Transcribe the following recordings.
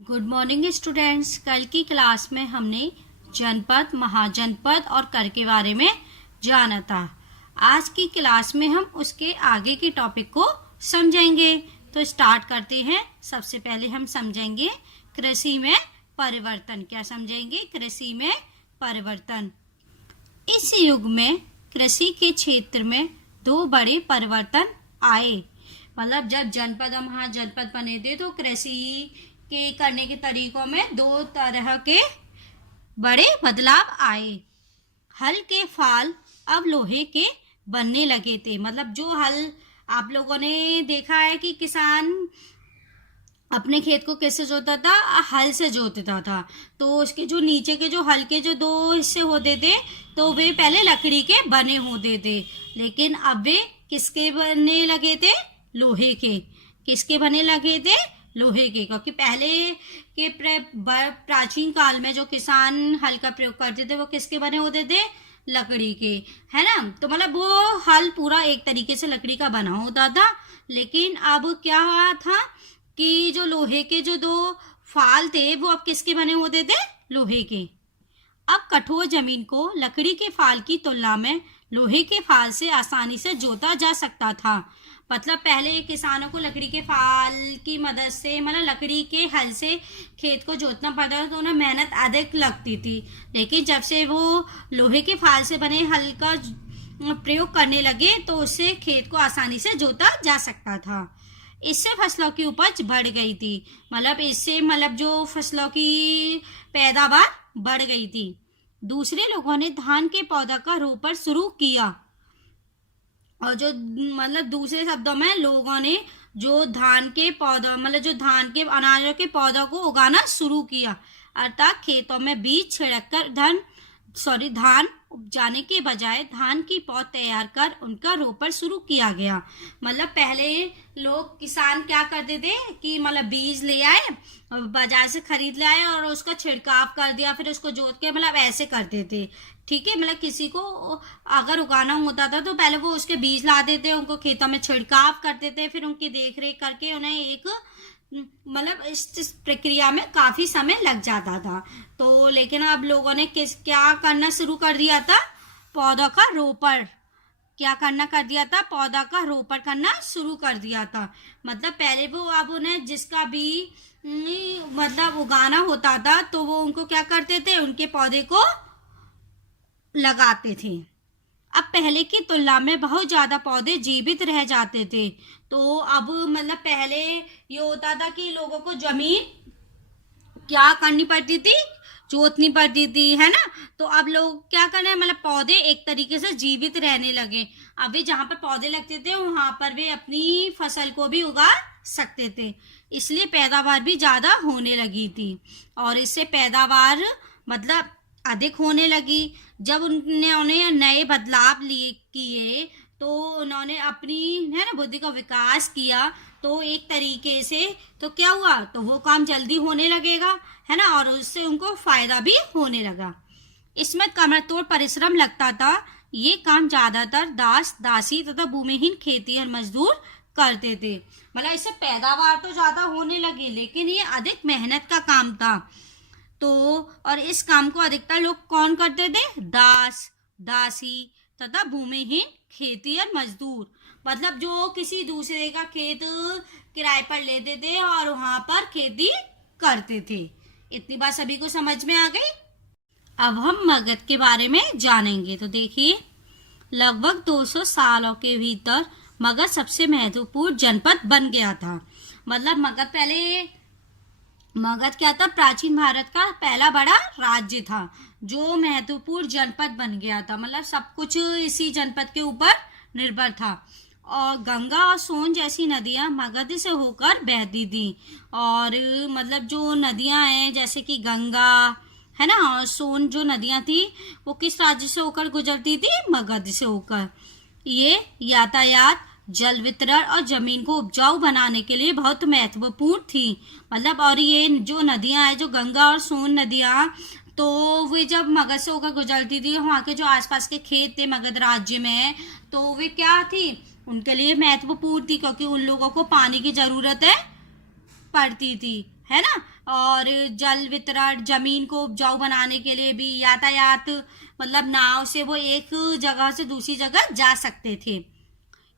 Good morning students. कल की class में हमने जनपद, महाजनपद और कर के बारे में जाना था। आज की क्लास में हम उसके आगे के टॉपिक को समझेंगे। तो स्टार्ट करते हैं। सबसे पहले हम समझेंगे कृषि में परिवर्तन। क्या समझेंगे? कृषि में परिवर्तन। इस युग में कृषि के क्षेत्र में दो बड़े परिवर्तन आए। मतलब जब जनपद और महाजनपद बने थे तो कृषि के करने के तरीकों में दो तरह के बड़े बदलाव आए। हल के फाल अब लोहे के बनने लगे थे। मतलब जो हल आप लोगों ने देखा है कि किसान अपने खेत को कैसे जोतता था? हल से जोतता था। तो उसके जो नीचे के जो हल के जो दो हिस्से होते थे तो वे पहले लकड़ी के बने होते थे, लेकिन अब वे किसके बनने लगे थे? लोहे के। किसके बने लगे थे? लोहे के। क्योंकि पहले के प्राचीन काल में जो किसान हल का प्रयोग करते थे वो किसके बने होते थे? लकड़ी के, है ना। तो मतलब वो हल पूरा एक तरीके से लकड़ी का बना होता था। लेकिन अब क्या हुआ था कि जो लोहे के जो दो फाल थे वो अब किसके बने होते थे? लोहे के। अब कठोर जमीन को लकड़ी के फाल की तुलना में लोहे के फाल से आसानी से जोता जा सकता था। मतलब पहले किसानों को लकड़ी के फाल की मदद से, मतलब लकड़ी के हल से खेत को जोतना पड़ता था तो उन्हें मेहनत अधिक लगती थी। लेकिन जब से वो लोहे के फाल से बने हल का प्रयोग करने लगे तो उससे खेत को आसानी से जोता जा सकता था। इससे फसलों की उपज बढ़ गई थी। मतलब इससे जो फसलों की पैदावार बढ़ गई थी। दूसरे लोगों ने धान के पौधा का रोपण शुरू किया। और जो दूसरे शब्दों में लोगों ने जो धान के पौधा, जो धान के अनाजों के पौधों को उगाना शुरू किया। अर्थात खेतों में बीज छिड़ककर धान उपजाने के बजाय धान की पौध तैयार कर उनका रोपण शुरू किया गया। मतलब पहले लोग किसान क्या करते थे कि बीज ले आए, बाजार से खरीद ले आए और उसका छिड़काव कर दिया, फिर उसको जोत के ऐसे करते थे। ठीक है। किसी को अगर उगाना होता था तो पहले वो उसके बीज लाते थे, उनको खेतों में छिड़काव करते थे, फिर उनकी देख रेख करके उन्हें एक इस प्रक्रिया में काफी समय लग जाता था। तो लेकिन अब लोगों ने क्या करना शुरू कर दिया था? पौधों का रोपण। क्या करना कर दिया था? पौधा का रोपण करना शुरू कर दिया था। पहले वो अब उन्हें जिसका भी उगाना होता था तो वो उनको क्या करते थे? उनके पौधे को लगाते थे। अब पहले की तुलना में बहुत ज्यादा पौधे जीवित रह जाते थे। तो अब पहले ये होता था कि लोगों को जमीन क्या करनी पड़ती थी? जोतनी पड़ती थी, है ना। तो अब लोग क्या कर रहे हैं? पौधे एक तरीके से जीवित रहने लगे। अब वे जहां पर पौधे लगते थे वहां पर वे अपनी फसल को भी उगा सकते थे, इसलिए पैदावार भी ज्यादा होने लगी थी। और इससे पैदावार अधिक होने लगी। जब उन्होंने नए बदलाव किए तो उन्होंने अपनी बुद्धि का विकास किया। तो एक तरीके से तो क्या हुआ? तो वो काम जल्दी होने लगेगा, है ना, और उससे उनको फायदा भी होने लगा। इसमें कमरतोड़ परिश्रम लगता था। ये काम ज्यादातर दास, दासी तथा भूमिहीन खेतीहर मजदूर करते थे। इससे पैदावार तो ज्यादा होने लगी लेकिन ये अधिक मेहनत का काम था। तो और इस काम को अधिकतर लोग कौन करते थे? दास, दासी तथा भूमिहीन खेतीहर मजदूर। जो किसी दूसरे का खेत किराए पर लेते थे और वहां पर खेती करते थे। इतनी बात सभी को समझ में आ गई। अब हम मगध के बारे में जानेंगे। तो देखिए, लगभग 200 सालों के भीतर मगध सबसे महत्वपूर्ण जनपद बन गया था। मगध क्या था? प्राचीन भारत का पहला बड़ा राज्य था जो महत्वपूर्ण जनपद बन गया था। सब कुछ इसी जनपद के ऊपर निर्भर था। और गंगा और सोन जैसी नदियां मगध से होकर बहती थी। और जो नदियां हैं जैसे कि गंगा, है ना, और सोन जो नदियां थी वो किस राज्य से होकर गुजरती थी? मगध से होकर। ये यातायात, जल वितरण और जमीन को उपजाऊ बनाने के लिए बहुत महत्वपूर्ण थी। और ये जो नदियां हैं, जो गंगा और सोन नदियां, तो वे जब मगध से होकर गुजरती थी, वहाँ के जो आसपास के खेत थे मगध राज्य में, तो वे क्या थी? उनके लिए महत्वपूर्ण थी क्योंकि उन लोगों को पानी की जरूरत पड़ती थी, है ना, और जल वितरण, जमीन को उपजाऊ बनाने के लिए भी यातायात, मतलब नाव से वो एक जगह से दूसरी जगह जा सकते थे।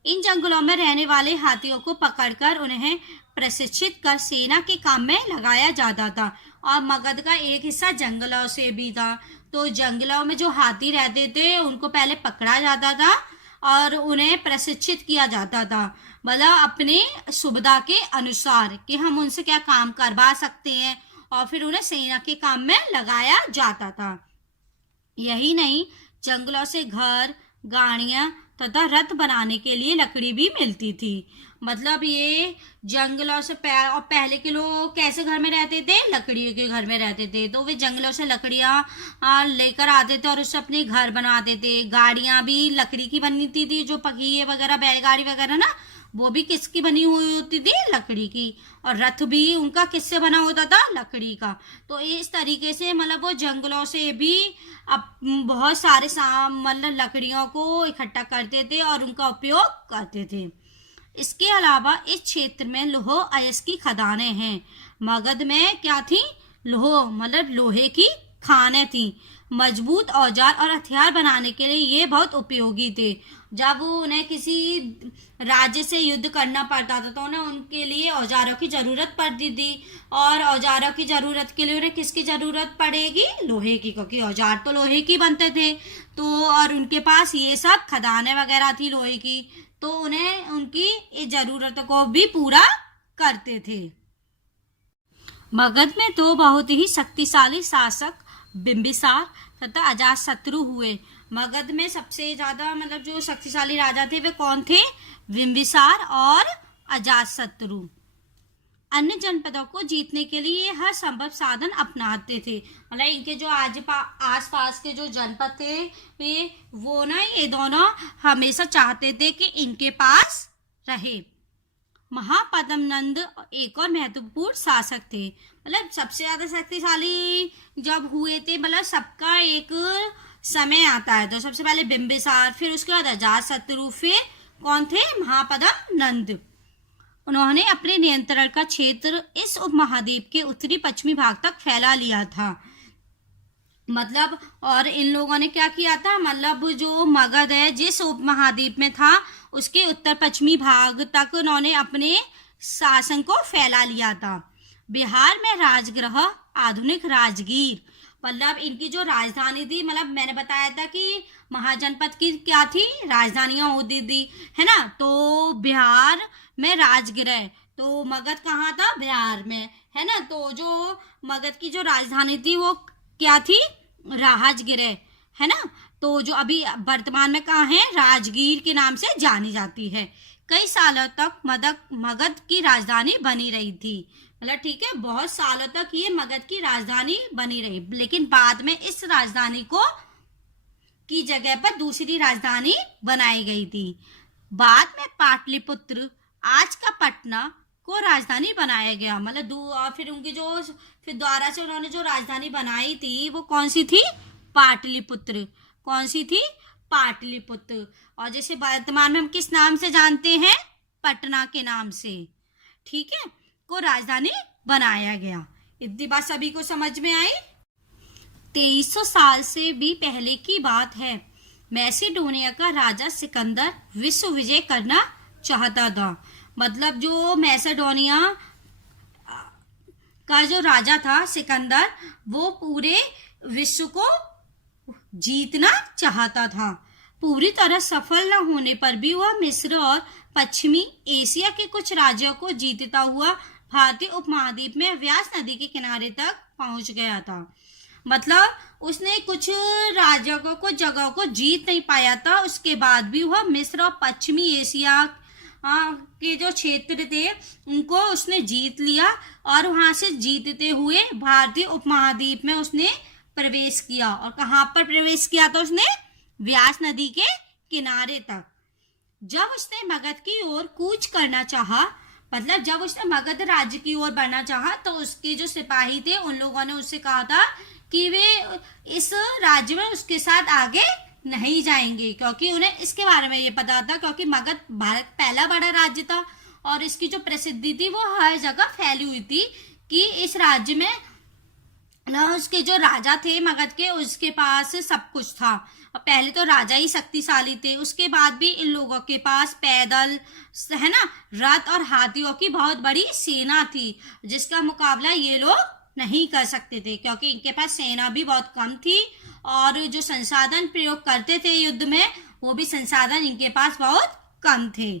इन जंगलों में रहने वाले हाथियों को पकड़कर उन्हें प्रशिक्षित कर सेना के काम में लगाया जाता था। और मगध का एक हिस्सा जंगलों से भी था, तो जंगलों में जो हाथी रहते थे उनको पहले पकड़ा जाता था और उन्हें प्रशिक्षित किया जाता था, मतलब अपने सुविधा के अनुसार कि हम उनसे क्या काम करवा सकते हैं, और फिर उन्हें सेना के काम में लगाया जाता था। यही नहीं, जंगलों से घर, गाड़ियां तथा रथ बनाने के लिए लकड़ी भी मिलती थी। मतलब ये जंगलों से और पहले के लोग कैसे घर में रहते थे, लकड़ियों के घर में रहते थे, तो वे जंगलों से लकड़ियां लेकर आते थे और उससे अपने घर बनाते थे। गाड़ियां भी लकड़ी की बनती थी, जो पहिए वगैरह, बैलगाड़ी वगैरह ना, वो भी किसकी बनी हुई होती थी, लकड़ी की। और रथ भी उनका किससे बना होता था, लकड़ी का। तो इस तरीके से मतलब वो जंगलों से भी अब बहुत सारे मतलब लकड़ियों को इकट्ठा करते थे और उनका उपयोग करते थे। इसके अलावा इस क्षेत्र में लौह अयस्क की खदानें हैं। मगध में क्या थी, लौह मतलब लोहे की खानें थी। मजबूत औजार और हथियार बनाने के लिए ये बहुत उपयोगी थे। जब उन्हें किसी राज्य से युद्ध करना पड़ता था तो उन्हें उनके लिए औजारों की जरूरत पड़ती थी, और औजारों की जरूरत के लिए उन्हें किसकी जरूरत पड़ेगी, लोहे की, क्योंकि औजार तो लोहे की बनते थे। तो और उनके पास ये सब खदानें वगैरह थी लोहे की, तो उन्हें उनकी इस जरूरत को भी पूरा करते थे। मगध में दो बहुत ही शक्तिशाली शासक बिंबिसार तथा अजातशत्रु हुए। मगध में सबसे ज्यादा मतलब जो शक्तिशाली राजा थे वे कौन थे, बिंबिसार और अजातशत्रु। अन्य जनपदों को जीतने के लिए हर संभव साधन अपनाते थे। मतलब इनके जो आस पास के जो जनपद थे वे वो ना, ये दोनों हमेशा चाहते थे कि इनके पास रहे। महापद्मनंद एक और महत्वपूर्ण शासक थे। मतलब सबसे ज्यादा शक्तिशाली जब हुए थे, मतलब सबका एक समय आता है, तो सबसे पहले बिंबिसार, फिर उसके बाद अजातशत्रु, फिर कौन थे, महापद्मनंद। उन्होंने अपने नियंत्रण का क्षेत्र इस उपमहाद्वीप के उत्तरी पश्चिमी भाग तक फैला लिया था। मतलब और इन लोगों ने क्या किया था, मतलब जो मगध है जिस उपमहाद्वीप में था उसके उत्तर पश्चिमी भाग तक उन्होंने अपने शासन को फैला लिया था। बिहार में राजगृह, आधुनिक राजगीर, मतलब इनकी जो राजधानी थी, मतलब मैंने बताया था कि महाजनपद की क्या थी, राजधानियां होती थी, है ना। तो बिहार में राजगृह, तो मगध कहाँ था, बिहार में, है ना। तो जो मगध की जो राजधानी थी वो क्या थी, राजगृह, है ना। तो जो अभी वर्तमान में कहाँ है, राजगीर के नाम से जानी जाती है। कई सालों तक मगध की राजधानी बनी रही थी। मतलब ठीक है, बहुत सालों तक ये मगध की राजधानी बनी रही, लेकिन बाद में इस राजधानी को की जगह पर दूसरी राजधानी बनाई गई थी। बाद में पाटलिपुत्र, आज का पटना, को राजधानी बनाया गया। मतलब फिर उनकी जो फिर द्वारा से उन्होंने जो राजधानी बनाई थी वो कौन सी थी, पाटलिपुत्र। कौन सी थी, पाटलिपुत्र। और जैसे वर्तमान में हम किस नाम से जानते हैं, पटना के नाम से, ठीक है, को राजधानी बनाया गया। इतनी बात सभी को समझ में आई। 2300 साल से भी पहले की बात है। मैसिडोनिया का राजा सिकंदर विश्व विजय करना चाहता था। मतलब जो मैसिडोनिया का जो राजा था सिकंदर, वो पूरे विश्व को जीतना चाहता था। पूरी तरह सफल न होने पर भी वह मिस्र और पश्चिमी एशिया के कुछ राज्यों को जीतता हुआ भारतीय उपमहाद्वीप में व्यास नदी के किनारे तक पहुंच गया था। मतलब उसने कुछ राज्यों को, कुछ जगहों को जीत नहीं पाया था, उसके बाद भी वह मिस्र और पश्चिमी एशिया के जो क्षेत्र थे उनको उसने जीत लिया, और वहां से जीतते हुए भारतीय उपमहाद्वीप में उसने प्रवेश किया। और कहाँ पर प्रवेश किया था उसने, व्यास नदी के किनारे तक। जब उसने मगध की ओर कूच करना चाहा, मतलब जब उसने मगध राज्य की ओर बढ़ना चाहा, तो उसके जो सिपाही थे उन लोगों ने उससे कहा था कि वे इस राज्य में उसके साथ आगे नहीं जाएंगे, क्योंकि उन्हें इसके बारे में ये पता था, क्योंकि मगध भारत पहला बड़ा राज्य था और इसकी जो प्रसिद्धि थी वो हर जगह फैली हुई थी कि इस राज्य में ना उसके जो राजा थे मगध के, उसके पास सब कुछ था। पहले तो राजा ही शक्तिशाली थे, उसके बाद भी इन लोगों के पास पैदल, है ना, रथ और हाथियों की बहुत बड़ी सेना थी, जिसका मुकाबला ये लोग नहीं कर सकते थे, क्योंकि इनके पास सेना भी बहुत कम थी और जो संसाधन प्रयोग करते थे युद्ध में, वो भी संसाधन इनके पास बहुत कम थे।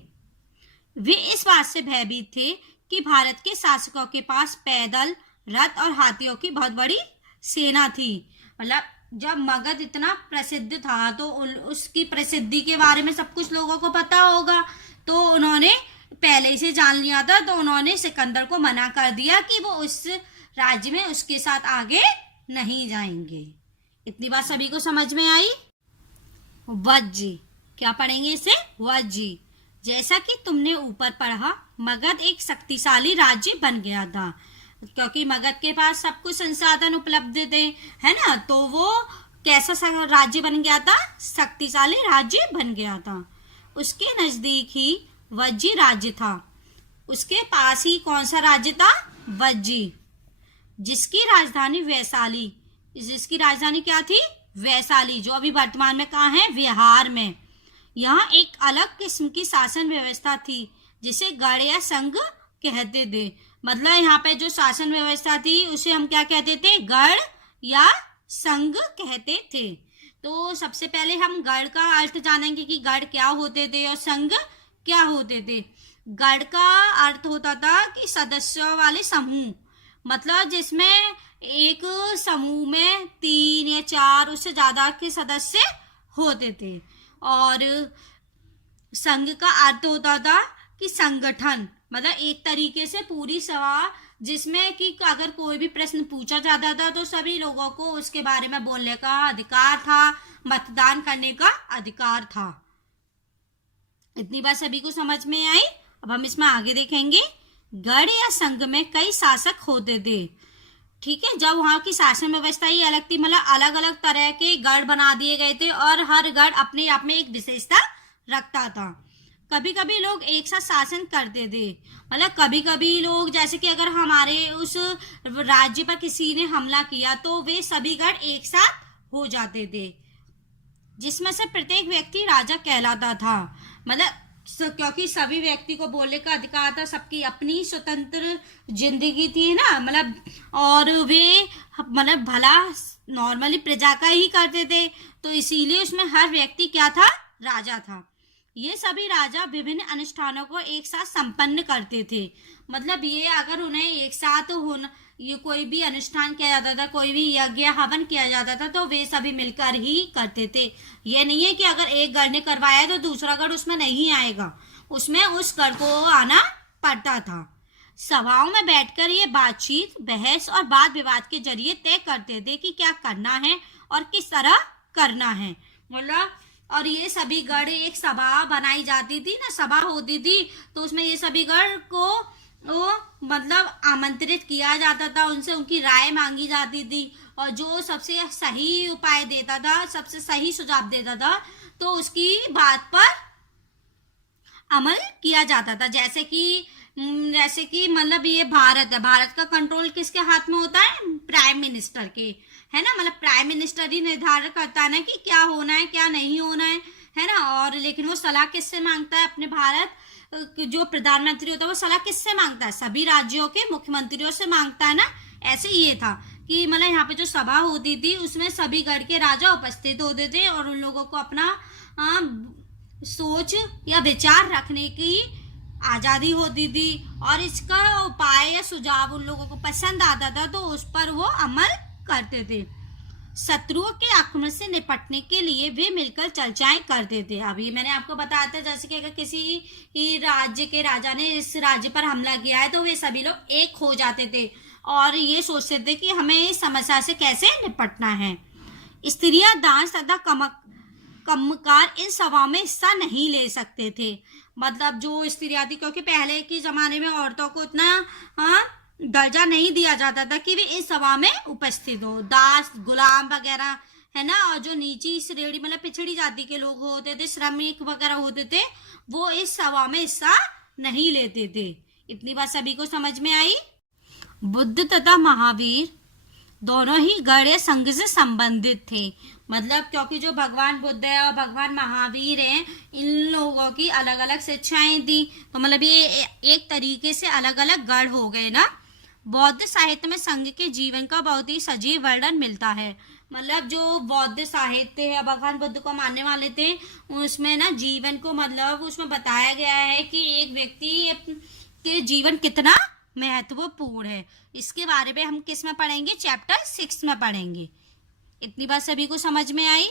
वे इस बात से भयभीत थे कि भारत के शासकों के पास पैदल, रथ और हाथियों की बहुत बड़ी सेना थी। मतलब जब मगध इतना प्रसिद्ध था तो उसकी प्रसिद्धि के बारे में सब कुछ लोगों को पता होगा, तो उन्होंने पहले से जान लिया था, तो उन्होंने सिकंदर को मना कर दिया कि वो उस राज्य में उसके साथ आगे नहीं जाएंगे। इतनी बात सभी को समझ में आई। वज्जी, क्या पढ़ेंगे इसे? वज्जी। जैसा कि तुमने ऊपर पढ़ा, मगध एक शक्तिशाली राज्य बन गया था, क्योंकि मगध के पास सब कुछ संसाधन उपलब्ध थे, है ना, तो वो कैसा राज्य बन गया था? शक्तिशाली राज्य बन गया था। उसके नजदीक ही वज्जी राज्य था। उसके पास ही कौन सा राज्य था? वज्जी, जिसकी राजधानी वैशाली, जिसकी राजधानी क्या थी? वैशाली, जो अभी वर्तमान में कहाँ है? बिहार में। यहाँ एक अलग किस्म की शासन व्यवस्था थी, जिसे गढ़ या संघ कहते थे। मतलब यहाँ पे जो शासन व्यवस्था थी उसे हम क्या कहते थे? गढ़ या संघ कहते थे। तो सबसे पहले हम गढ़ का अर्थ जानेंगे कि गढ़ क्या होते थे और संघ क्या होते थे। गढ़ का अर्थ होता था कि सदस्यों वाले समूह, मतलब जिसमें एक समूह में 3 या 4 उससे ज्यादा के सदस्य होते थे। और संघ का अर्थ होता था कि संगठन, मतलब एक तरीके से पूरी सभा, जिसमें कि अगर कोई भी प्रश्न पूछा जाता था तो सभी लोगों को उसके बारे में बोलने का अधिकार था, मतदान करने का अधिकार था। इतनी बात सभी को समझ में आई। अब हम इसमें आगे देखेंगे। गढ़ या संघ में कई शासक होते थे। ठीक है, जब वहां की शासन व्यवस्था ही अलग थी, मतलब अलग अलग तरह के गढ़ बना दिए गए थे और हर गढ़ अपने आप में एक विशेषता रखता था। कभी कभी लोग एक साथ शासन करते थे, मतलब कभी कभी लोग, जैसे कि अगर हमारे उस राज्य पर किसी ने हमला किया तो वे सभी गढ़ एक साथ हो जाते थे, जिसमें से प्रत्येक व्यक्ति राजा कहलाता था। मतलब क्योंकि सभी व्यक्ति को बोलने का अधिकार था, सबकी अपनी स्वतंत्र जिंदगी थी ना, मतलब, और वे मतलब भला नॉर्मली प्रजा का ही करते थे, तो इसीलिए उसमें हर व्यक्ति क्या था? राजा था। ये सभी राजा विभिन्न अनुष्ठानों को एक साथ संपन्न करते थे। मतलब ये अगर उन्हें एक साथ होना, ये कोई भी अनुष्ठान किया जाता था, कोई भी यज्ञ हवन किया जाता था, तो वे सभी मिलकर ही करते थे। ये नहीं है कि अगर एक गढ़ ने करवाया तो दूसरा गढ़ उसमें नहीं आएगा, उसमें उस गढ़ को आना पड़ता था। सभाओं में बैठकर ये बातचीत, बहस और वाद विवाद के जरिए तय करते थे कि क्या करना है और किस तरह करना है। मतलब, और ये सभी गढ़, एक सभा बनाई जाती थी ना, सभा होती थी, तो उसमें ये सभी गढ़ को मतलब आमंत्रित किया जाता था, उनसे उनकी राय मांगी जाती थी, और जो सबसे सही उपाय देता था, सबसे सही सुझाव देता था, तो उसकी बात पर अमल किया जाता था। जैसे कि मतलब ये भारत है, भारत का कंट्रोल किसके हाथ में होता है? प्राइम मिनिस्टर के, है ना, मतलब प्राइम मिनिस्टर ही निर्धारण करता है ना कि क्या होना है क्या नहीं होना है ना। और लेकिन वो सलाह किससे मांगता है? अपने भारत जो प्रधानमंत्री होता है वो सलाह किससे मांगता है? सभी राज्यों के मुख्यमंत्रियों से मांगता है ना। ऐसे ये था कि मतलब यहाँ पे जो सभा होती थी उसमें सभी गढ़ के राजा उपस्थित होते थे और उन लोगों को अपना सोच या विचार रखने की आजादी होती थी, और इसका उपाय या सुझाव उन लोगों को पसंद आता था तो उस पर वो अमल करते थे। शत्रुओं के आक्रमण से निपटने के लिए वे मिलकर चर्चाएं करते थे। अभी मैंने आपको बताया था जैसे कि अगर किसी राज्य के राजा ने इस राज्य पर हमला किया है तो वे सभी लोग एक हो जाते थे और ये सोचते थे कि हमें इस समस्या से कैसे निपटना है। स्त्रियां डांस तथा कमकार इन सभाओं में हिस्सा नहीं ले सकते थे। मतलब जो स्त्रियां थी, क्योंकि पहले के जमाने में औरतों को इतना दर्जा नहीं दिया जाता था कि वे इस सभा में उपस्थित हो। दास, गुलाम वगैरह, है ना, और जो नीची श्रेणी मतलब पिछड़ी जाति के लोग होते थे, श्रमिक वगैरह होते थे, वो इस सभा में हिस्सा नहीं लेते थे। इतनी बात सभी को समझ में आई। बुद्ध तथा महावीर दोनों ही गण या संघ से संबंधित थे। मतलब क्योंकि जो भगवान बुद्ध है और भगवान महावीर हैं, इन लोगों की अलग अलग शिक्षाएं दी, तो मतलब ये एक तरीके से अलग अलग गण हो गए ना। बौद्ध साहित्य में संघ के जीवन का बहुत ही सजीव वर्णन मिलता है। मतलब जो बौद्ध साहित्य है, भगवान बुद्ध को मानने वाले थे, उसमें ना जीवन को मतलब उसमें बताया गया है कि एक व्यक्ति के जीवन कितना महत्वपूर्ण है। इसके बारे में हम किस में पढ़ेंगे? चैप्टर 6 में पढ़ेंगे। इतनी बात सभी को समझ में आई?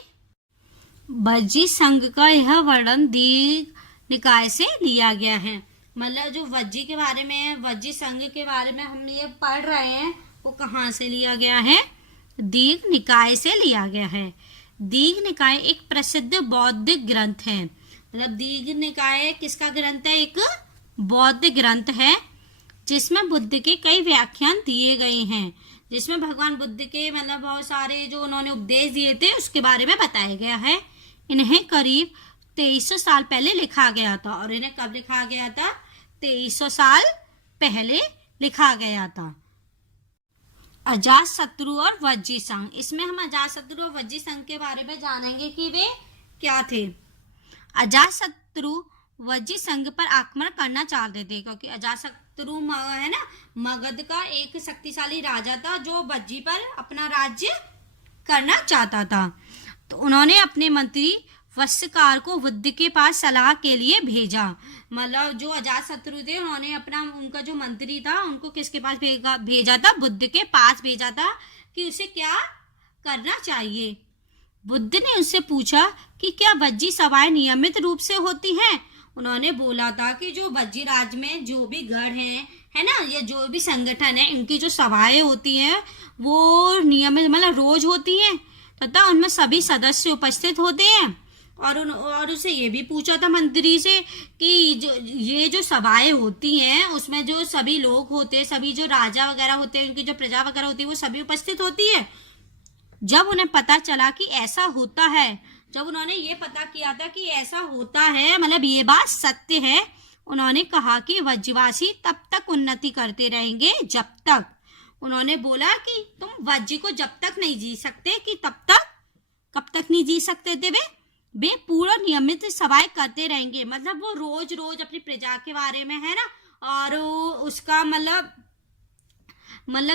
वज्जी संघ का यह वर्णन दीर्घ निकाय से लिया गया है। मतलब जो वज्जी के बारे में, वज्जी संघ के बारे में हम ये पढ़ रहे हैं, वो कहाँ से लिया गया है? दीर्घ निकाय से लिया गया है। दीर्घ निकाय एक प्रसिद्ध बौद्ध ग्रंथ है। मतलब दीर्घ निकाय किसका ग्रंथ है? एक बौद्ध ग्रंथ है जिसमें बुद्ध के कई व्याख्यान दिए गए हैं, जिसमें भगवान बुद्ध के मतलब बहुत सारे जो उन्होंने उपदेश दिए थे उसके बारे में बताया गया है। इन्हें करीब 2300 साल पहले लिखा गया था। और इन्हें कब लिखा गया था? 2300 साल पहले लिखा गया था। अजातशत्रु और वज्जी संघ। इसमें हम अजातशत्रु और वज्जी संघ के बारे में जानेंगे कि वे क्या थे। अजातशत्रु वज्जी संघ पर आक्रमण करना चाहते थे, क्योंकि अजातशत्रु है ना, मगध का एक शक्तिशाली राजा था जो वज्जी पर अपना राज्य करना चाहता था। तो उन्होंने अपने मंत्री वत्सकार को बुद्ध के पास सलाह के लिए भेजा। मतलब जो अजातशत्रु थे, उन्होंने उनका जो मंत्री था उनको किसके पास भेजा था? बुद्ध के पास भेजा था कि उसे क्या करना चाहिए। बुद्ध ने उससे पूछा कि क्या वज्जी सभाएं नियमित रूप से होती हैं? उन्होंने बोला था कि जो वज्जी राज में जो भी गढ़ हैं, है ना, ये जो भी संगठन है, इनकी जो सभाएं होती हैं वो नियमित मतलब रोज होती हैं तथा उनमें सभी सदस्य उपस्थित होते हैं। और उसे ये भी पूछा था मंत्री से कि ये जो सभाएं होती हैं उसमें जो सभी लोग होते हैं, सभी जो राजा वगैरह होते हैं, उनकी जो प्रजा वगैरह होती है, वो सभी उपस्थित होती है। जब उन्हें पता चला कि ऐसा होता है, जब उन्होंने ये पता किया था कि ऐसा होता है, मतलब ये बात सत्य है, उन्होंने कहा कि वज्रवासी तब तक उन्नति करते रहेंगे जब तक, उन्होंने बोला कि तुम वज्र को जब तक नहीं जी सकते कि तब तक, कब तक नहीं जी सकते थे वे पूरा नियमित सभाएं करते रहेंगे। मतलब वो रोज रोज अपनी प्रजा के बारे में, है ना, और उसका मतलब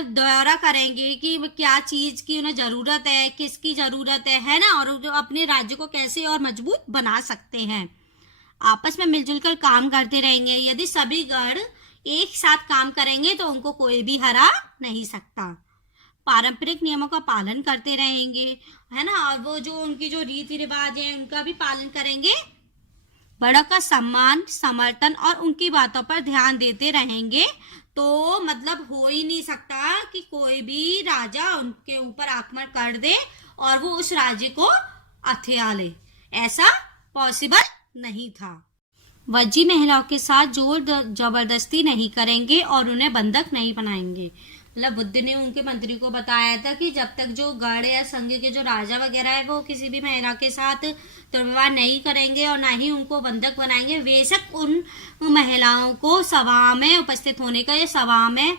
दौरा करेंगे कि क्या चीज की उन्हें जरूरत है, किसकी जरूरत है ना, और जो अपने राज्य को कैसे और मजबूत बना सकते हैं। आपस में मिलजुल कर काम करते रहेंगे। यदि सभी गण एक साथ काम करेंगे तो उनको कोई भी हरा नहीं सकता। पारंपरिक नियमों का पालन करते रहेंगे, है ना, और वो जो उनकी जो रीति रिवाज है उनका भी पालन करेंगे। बड़ों का सम्मान, समर्थन और उनकी बातों पर ध्यान देते रहेंगे। तो मतलब हो ही नहीं सकता कि कोई भी राजा उनके ऊपर आक्रमण कर दे और वो उस राज्य को हथिया ले, ऐसा पॉसिबल नहीं था। वज्जी महिलाओं के साथ जोर जबरदस्ती नहीं करेंगे और उन्हें बंधक नहीं बनाएंगे। मतलब बुद्ध ने उनके मंत्री को बताया था कि जब तक जो गढ़ या संघ के जो राजा वगैरह है वो किसी भी महिला के साथ दुर्व्यवहार नहीं करेंगे और ना ही उनको बंधक बनाएंगे। बेशक उन महिलाओं को सभा में उपस्थित होने का या सभा में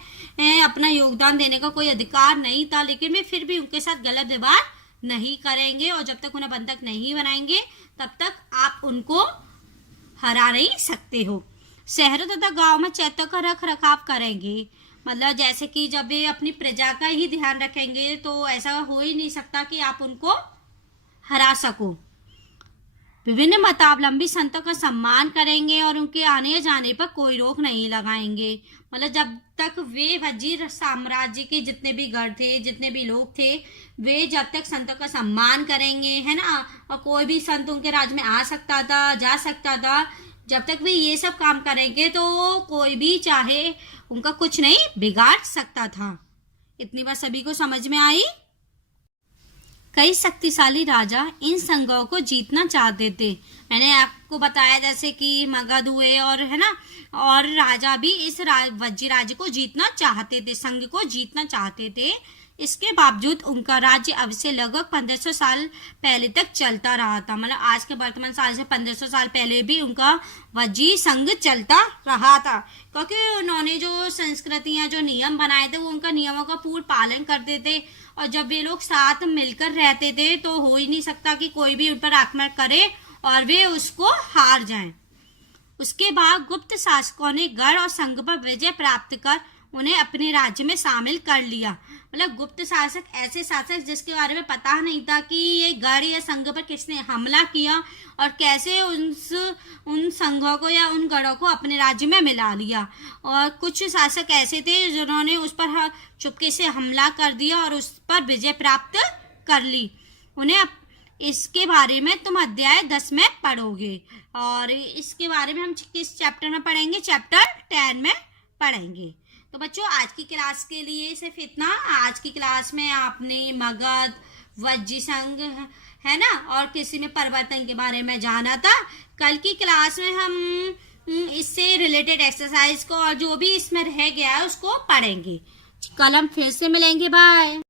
अपना योगदान देने का कोई अधिकार नहीं था, लेकिन वे फिर भी उनके साथ गलत व्यवहार नहीं करेंगे और जब तक उन्हें बंधक नहीं बनाएंगे तब तक आप उनको हरा नहीं सकते हो। शहरों तथा गाँव में चैत्यों का रख रखाव करेंगे। मतलब जैसे कि जब वे अपनी प्रजा का ही ध्यान रखेंगे तो ऐसा हो ही नहीं सकता कि आप उनको हरा सको। विभिन्न मतावलंबी संतों का सम्मान करेंगे और उनके आने जाने पर कोई रोक नहीं लगाएंगे। मतलब जब तक वे वजीर साम्राज्य के जितने भी गढ़ थे, जितने भी लोग थे, वे जब तक संतों का सम्मान करेंगे, है ना, और कोई भी संत उनके राज्य में आ सकता था, जा सकता था, जब तक वे ये सब काम करेंगे तो कोई भी चाहे उनका कुछ नहीं बिगाड़ सकता था। इतनी बात सभी को समझ में आई? कई शक्तिशाली राजा इन संघों को जीतना चाहते थे। मैंने आपको बताया जैसे कि मगध हुए और, है ना, और राजा भी इस वज्र राज्य को जीतना चाहते थे, संघ को जीतना चाहते थे, इसके बावजूद उनका राज्य अब से लगभग 1500 साल पहले तक चलता रहा था। मतलब आज के वर्तमान साल से 1500 साल पहले भी उनका वजीर संघ चलता रहा था, क्योंकि उन्होंने जो संस्कृतियां, जो नियम बनाए थे, वो उनका नियमों का पूर्ण पालन करते थे। और जब वे लोग साथ मिलकर रहते थे तो हो ही नहीं सकता कि कोई भी उन पर आक्रमण करे और वे उसको हार जाएं। उसके बाद गुप्त शासकों ने गढ़ और संघ पर विजय प्राप्त कर उन्हें अपने राज्य में शामिल कर लिया। मतलब गुप्त शासक ऐसे शासक जिसके बारे में पता नहीं था कि ये गढ़ या संघ पर किसने हमला किया और कैसे उन संघों को या उन गढ़ों को अपने राज्य में मिला लिया। और कुछ शासक ऐसे थे जिन्होंने उस पर चुपके से हमला कर दिया और उस पर विजय प्राप्त कर ली। उन्हें इसके बारे में तुम अध्याय 10 में पढ़ोगे। और इसके बारे में हम किस चैप्टर में पढ़ेंगे? चैप्टर 10 में पढ़ेंगे। तो बच्चों, आज की क्लास के लिए सिर्फ इतना। आज की क्लास में आपने मगध, वज्जी संघ, है ना, और कृषि में परिवर्तन के बारे में जाना था। कल की क्लास में हम इससे रिलेटेड एक्सरसाइज को और जो भी इसमें रह गया है उसको पढ़ेंगे। कल हम फिर से मिलेंगे। बाय।